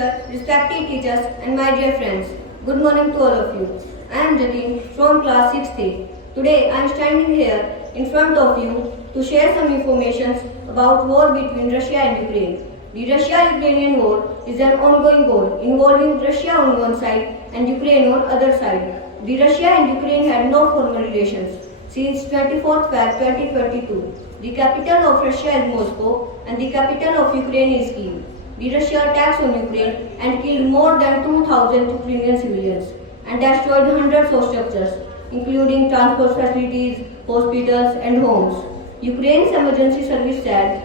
Director, respected teachers, and my dear friends. Good morning to all of you. I am Jatin from Class 6th. Today I am standing here in front of you to share some information about war between Russia and Ukraine. The Russia-Ukrainian war is an ongoing war involving Russia on one side and Ukraine on other side. The Russia and Ukraine had no formal relations since 24th February 2022. The capital of Russia is Moscow and the capital of Ukraine is Kyiv. The Russia attacks on Ukraine and killed more than 2,000 Ukrainian civilians and destroyed hundreds of structures, including transport facilities, hospitals, and homes. Ukraine's emergency service said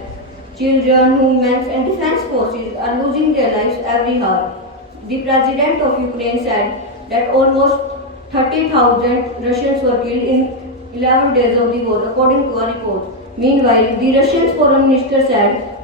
children, women, and defense forces are losing their lives every hour. The president of Ukraine said that almost 30,000 Russians were killed in 11 days of the war, according to a report. Meanwhile, the Russian foreign minister said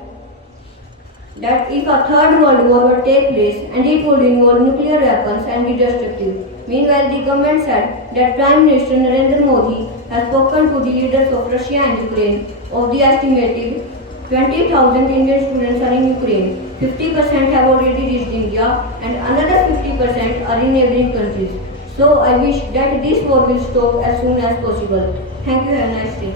that if a third world war would take place and it would involve nuclear weapons and be destructive. Meanwhile, the government said that Prime Minister Narendra Modi has spoken to the leaders of Russia and Ukraine of the estimated 20,000 Indian students are in Ukraine. 50% have already reached India and another 50% are in neighboring countries. So I wish that this war will stop as soon as possible. Thank you. Have a nice day.